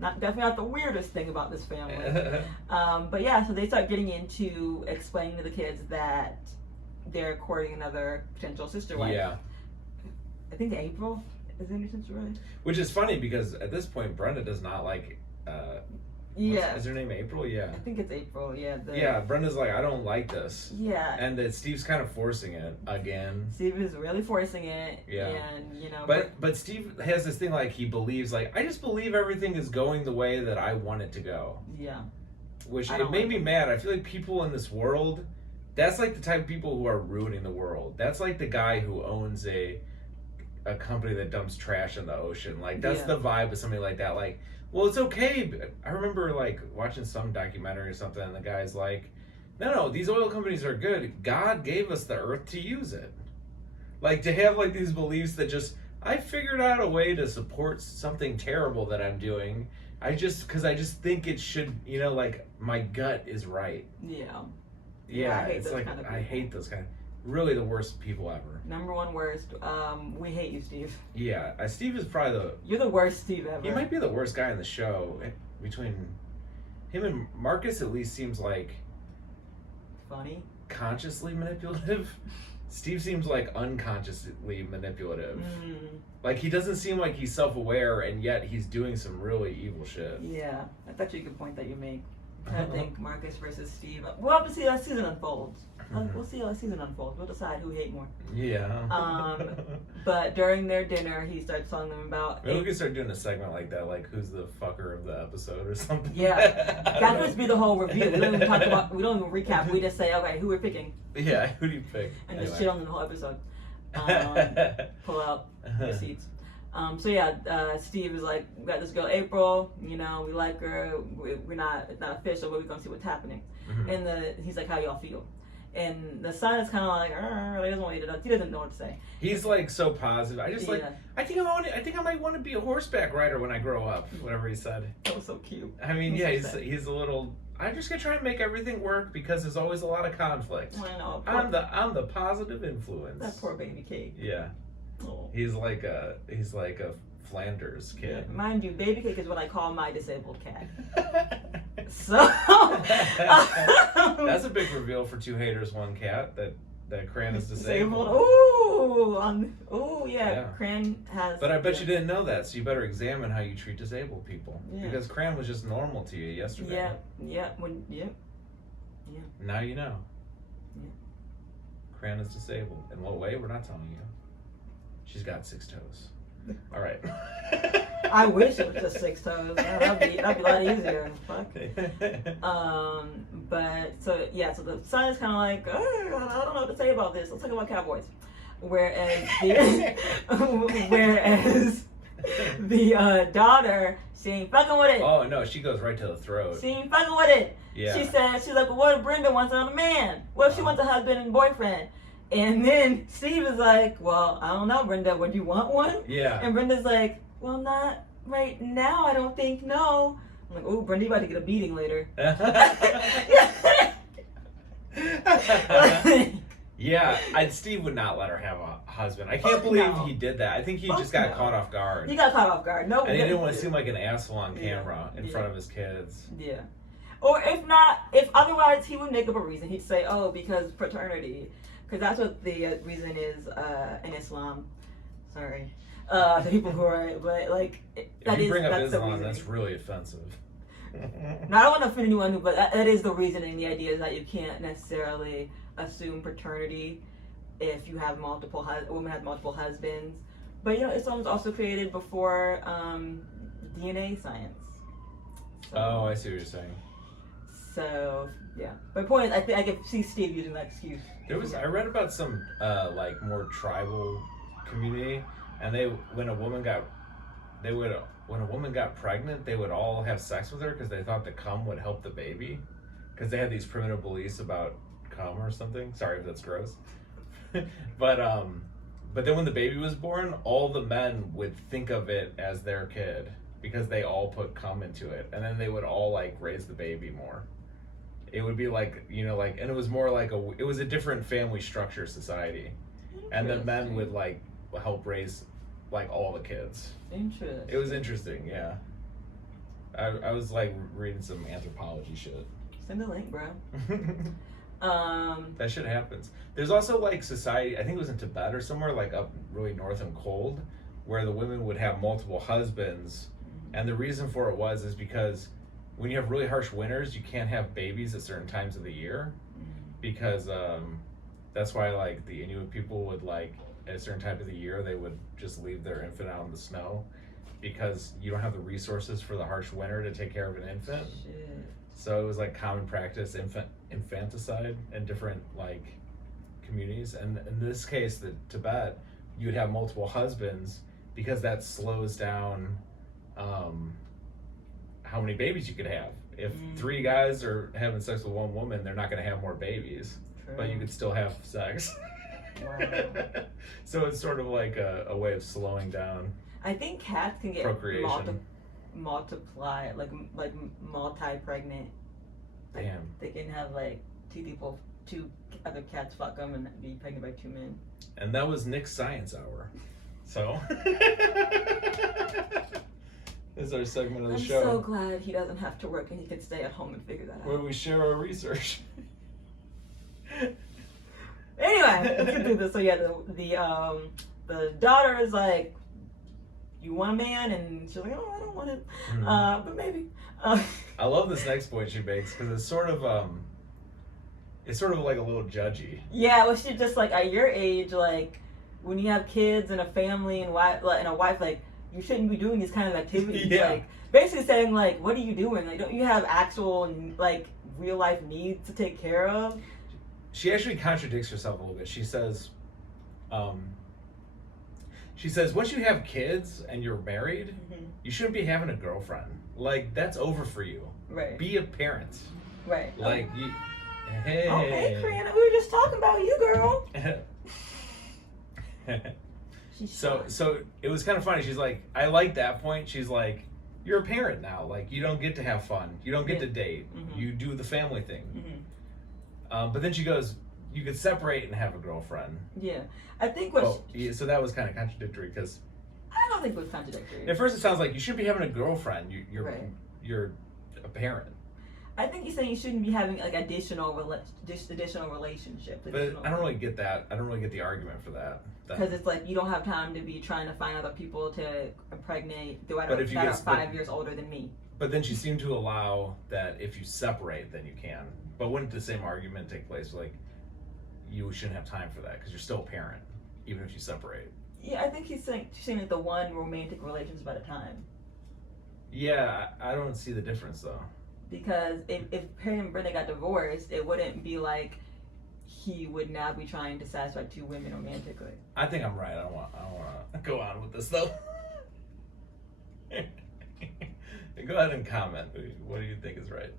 definitely not the weirdest thing about this family. But yeah, so they start getting into explaining to the kids that they're courting another potential sister wife. Yeah. I think April is the new sister wife. Which is funny because at this point Brenda does not like. Is her name April? Yeah. I think it's April. Yeah. Yeah, Brenda's like, I don't like this. Yeah. And that Steve's kind of forcing it again. Steve is really forcing it. Yeah. And But Steve has this thing like he believes like I just believe everything is going the way that I want it to go. Yeah. Which it made me mad. I feel like people in this world, that's like the type of people who are ruining the world. That's like the guy who owns a company that dumps trash in the ocean. Like that's the vibe of somebody like that. Like, well, it's okay. I remember like watching some documentary or something, and the guy's like, no, these oil companies are good. God gave us the earth to use it. Like to have like these beliefs that just, I figured out a way to support something terrible that I'm doing. Because I just think it should, like my gut is right. Yeah. Yeah, it's like, I hate those kind of, really the worst people ever. Number one worst. We hate you, Steve. Yeah, Steve is probably You're the worst Steve ever. He might be the worst guy in the show. Between him and Marcus, at least seems like funny, consciously manipulative. Steve seems like unconsciously manipulative. Like he doesn't seem like he's self-aware, and yet he's doing some really evil shit. Yeah, that's actually a good point that you make. I think Marcus versus Steve. We'll have to see how the season unfolds. We'll see how the season unfolds. We'll decide who we hate more. Yeah. But during their dinner, he starts telling them about. Maybe we could start doing a segment like that, like who's the fucker of the episode or something. Yeah, that would be the whole review. We don't even talk about. We don't even recap. We just say, okay, who we're picking. Yeah, who do you pick? And just shit on them the whole episode. Pull out receipts. So yeah, Steve is like, we got this girl April, we like her, it's not official, but we're gonna see what's happening. And he's like, how y'all feel? And the son is kind of like, he doesn't want you to know. He doesn't know what to say. He's like so positive. I think I might want to be a horseback rider when I grow up. Whatever he said. That was so cute. I mean, he's a little. I'm just gonna try and make everything work because there's always a lot of conflict. I know. I'm the positive influence. That poor baby Cake. Yeah. Oh. He's like a Flanders kid. Yeah. Mind you, baby Cake is what I call my disabled cat. So that's a big reveal for Two Haters, One Cat. That Cran is disabled. Ooh, yeah. Cran has. But I bet you didn't know that, so you better examine how you treat disabled people. Yeah. Because Cran was just normal to you yesterday. Yeah. Now you know. Yeah. Cran is disabled. In what way? We're not telling you. She's got 6 toes. All right. I wish it was just 6 toes. That'd be a lot easier. Fuck. But so yeah, so the son is kind of like, oh, I don't know what to say about this. Let's talk about cowboys. Whereas the daughter, she ain't fucking with it. Oh no, she goes right to the throat. She ain't fucking with it. Yeah. She said, she's like, well, what if Brenda wants another man? What if she wants a husband and boyfriend? And then Steve is like, well, I don't know, Brenda, would you want one? Yeah. And Brenda's like, well, not right now, I don't think, no. I'm like, ooh, Brenda, you about to get a beating later. Yeah, Steve would not let her have a husband. I can't believe he did that. I think he just got caught off guard. He got caught off guard. No, and he didn't want to seem like an asshole on camera in front of his kids. Yeah. Or if otherwise, he would make up a reason. He'd say, oh, because paternity. Because that's what the reason is in Islam. Sorry. The people who are, but like, if you bring up Islam, that's really offensive. Now, I don't want to offend anyone, but that is the reasoning. The idea is that you can't necessarily assume paternity if you have a woman has multiple husbands. But Islam was also created before DNA science. So, oh, I see what you're saying. So yeah, my point is, I could see Steve using that excuse. I read about some like more tribal community, and when a woman got pregnant, they would all have sex with her because they thought the cum would help the baby, because they had these primitive beliefs about cum or something. Sorry if that's gross. but then when the baby was born, all the men would think of it as their kid because they all put cum into it, and then they would all like raise the baby more. It would be like, and it was more like it was a different family structure society, and the men would like help raise like all the kids. Interesting. It was interesting, yeah. I was like reading some anthropology shit. Send a link, bro. That shit happens. There's also like society, I think it was in Tibet or somewhere like up really north and cold, where the women would have multiple husbands, and the reason for it is because when you have really harsh winters, you can't have babies at certain times of the year, because that's why like the Inuit people would like at a certain time of the year they would just leave their infant out in the snow, because you don't have the resources for the harsh winter to take care of an infant. Shit. So it was like common practice infanticide in different like communities, and in this case, the Tibet, you would have multiple husbands because that slows down how many babies you could have. If 3 guys are having sex with 1 woman, they're not going to have more babies. True. But you could still have sex. Wow. So it's sort of like a way of slowing down. I think cats can get procreation. Multiply, like multi-pregnant. Damn. Like, they can have like 2 other cats fuck them and be pregnant by 2 men. And that was Nick's Science Hour. So. This is our segment of the show. I'm so glad he doesn't have to work and he can stay at home and figure that out. Where we share our research. Anyway, let's get through this. So yeah, the daughter is like, you want a man? And she's like, oh, I don't want him. But maybe. I love this next point she makes because it's sort of like a little judgy. Yeah, well, she's just like, at your age, like when you have kids and a family and a wife, like you shouldn't be doing these kind of activities. Yeah. Like basically saying like, what are you doing? Like, don't you have actual like real life needs to take care of? She actually contradicts herself a little bit. She says, once you have kids and you're married, you shouldn't be having a girlfriend. Like, that's over for you. Right. Be a parent. Right. Like, you... Hey. Oh, hey, Karina. We were just talking about you, girl. So it was kind of funny. She's like, I like that point. She's like, you're a parent now. Like, you don't get to have fun. You don't get to date. You do the family thing. But then she goes, you could separate and have a girlfriend. Yeah. I think so that was kind of contradictory because... I don't think it was contradictory. At first it sounds like you shouldn't be having a girlfriend. You're a parent. I think he's saying you shouldn't be having like additional relationships. But I don't really get that. I don't really get the argument for that. Because it's like you don't have time to be trying to find other people to impregnate that are 5 years older than me. But then she seemed to allow that if you separate, then you can. But wouldn't the same argument take place? Like, you shouldn't have time for that because you're still a parent, even if you separate. Yeah, I think she's saying like the one romantic relationship at a time. Yeah, I don't see the difference though. Because if Harry and Brenda got divorced, it wouldn't be like he would now be trying to satisfy two women romantically. I think I'm right. I don't want to go on with this though. Go ahead and comment. What do you think is right?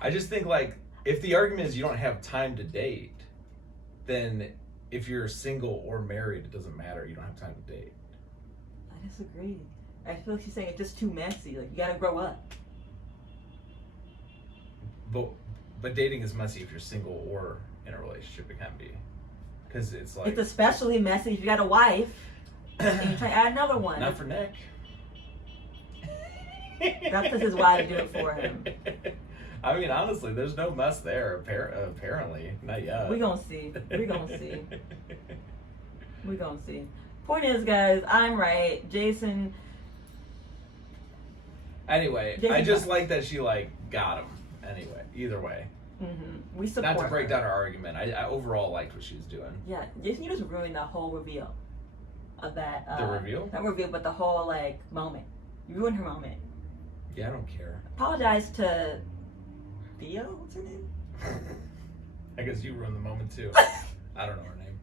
I just think like if the argument is you don't have time to date, then if you're single or married, it doesn't matter. You don't have time to date. I disagree. I feel like she's saying it's just too messy. Like you gotta grow up. But dating is messy if you're single or in a relationship. It can be, because it's like it's especially messy if you got a wife and you try to add another one. Not for Nick. That's because his wife do it for him. I mean, honestly, there's no mess there. Apparently, not yet. We gonna see. We gonna see. We gonna see. Point is, guys, I'm right. Jason. Anyway, I just like that she like got him. Anyway, either way. Mm-hmm. We support. Not to break her. down her argument. I overall liked what she was doing. Yeah, Jason, you just ruined the whole reveal of that. The reveal? Not reveal, but the whole like moment. You ruined her moment. Yeah, I don't care. Apologize to Theo. What's her name? I guess you ruined the moment too. I don't know her name.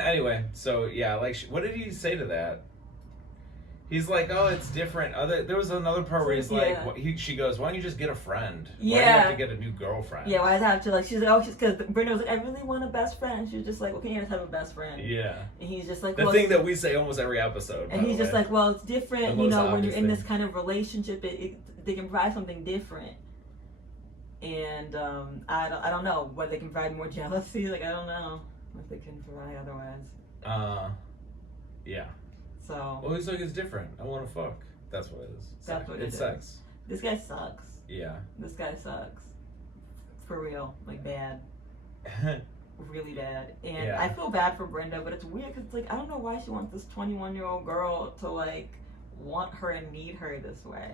Anyway, so yeah, like, what did he say to that? He's like, oh, it's different. There was another part where he's like, she goes, why don't you just get a friend? Why do you have to get a new girlfriend? Yeah, why does it have to, like, she's like, oh, because Brenda was like, I really want a best friend. She was just like, well, can you just have a best friend? Yeah. And he's just like, the thing that we say almost every episode. And he's just like, well, it's different, you know, when you're in this kind of relationship, they can provide something different. And I don't know whether they can provide more jealousy. Like, I don't know if they can provide otherwise. Yeah. So. Well, he's like, it's different. I want to fuck. That's what it is. That's what it is. It's sex. This guy sucks. Yeah. This guy sucks. For real. Like, bad. Really bad. And I feel bad for Brenda, but it's weird because it's like, I don't know why she wants this 21-year-old girl to, like, want her and need her this way.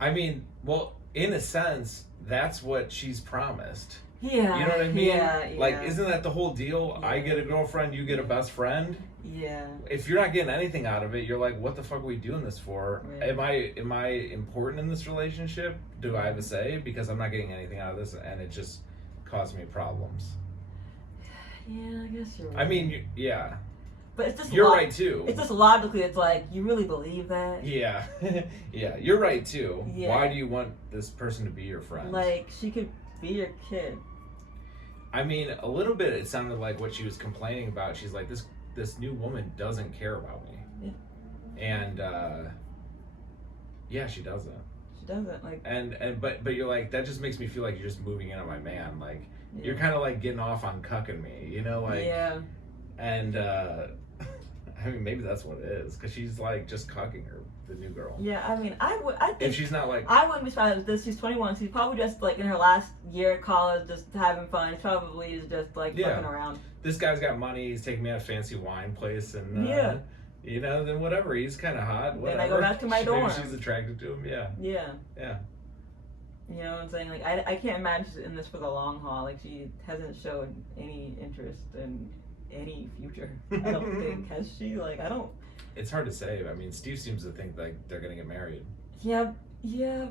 I mean, well, in a sense, that's what she's promised. Yeah. You know what I mean? Yeah. Like, isn't that the whole deal? Yeah. I get a girlfriend, you get a best friend. Yeah. If you're not getting anything out of it, you're like, what the fuck are we doing this for? Right. Am I important in this relationship? Do I have a say? Because I'm not getting anything out of this, and it just caused me problems. Yeah, I guess you're right. I mean, yeah. But it's just you're right too. It's just logically, it's like, you really believe that? Yeah. Yeah, you're right too. Yeah. Why do you want this person to be your friend? Like, she could be your kid. I mean, a little bit it sounded like what she was complaining about. She's like, this new woman doesn't care about me. Yeah. And yeah, she doesn't. She doesn't, like. And but you're like, that just makes me feel like you're just moving in on my man. Like, you're kind of like getting off on cucking me, you know, like. Yeah. And I mean, maybe that's what it is, because she's like just cucking her, the new girl. Yeah, I mean, I think if she's not like, I wouldn't be surprised if this. She's 21. She's probably just like in her last year at college, just having fun. She probably is just like fucking around. This guy's got money. He's taking me to a fancy wine place, and you know, then whatever. He's kind of hot. Whatever. Then I go back to my dorm. Maybe she's attracted to him. Yeah. Yeah. Yeah. You know what I'm saying? Like, I can't imagine she's in this for the long haul. Like, she hasn't showed any interest in any future. I don't think. Has she? Like, I don't. It's hard to say. I mean, Steve seems to think like they're gonna get married. Yeah,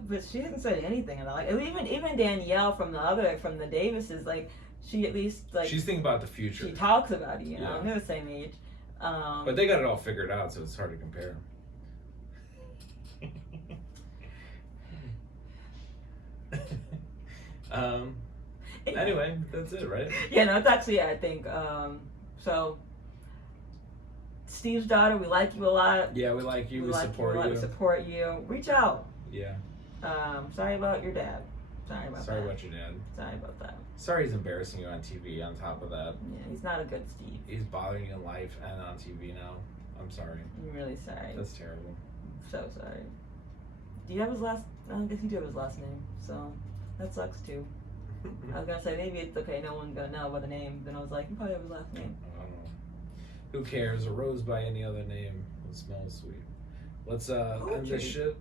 but she hasn't said anything about it. Like, even Danielle from the Davises, like, she at least like. She's thinking about the future. She talks about it, you know. They're the same age. But they got it all figured out, so it's hard to compare. Anyway, that's it, right? Yeah, no, it's actually, I think, so, Steve's daughter, we like you a lot. Yeah, we like you, we like support you. We support you. Reach out. Yeah. Sorry about your dad. Sorry about your dad. Sorry about that. Sorry he's embarrassing you on TV on top of that. Yeah, he's not a good Steve. He's bothering you in life and on TV now. I'm sorry. I'm really sorry. That's terrible. So sorry. Do you have his last, I guess you do have his last name, so that sucks too. I was gonna say, maybe it's okay, no one's gonna know by the name. Then I was like, you probably have his last name. I don't know. Who cares? A rose by any other name would smell sweet. Let's end this shit.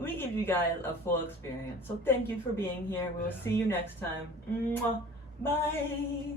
we give you guys a full experience. So thank you for being here. We'll see you next time. Mwah. Bye.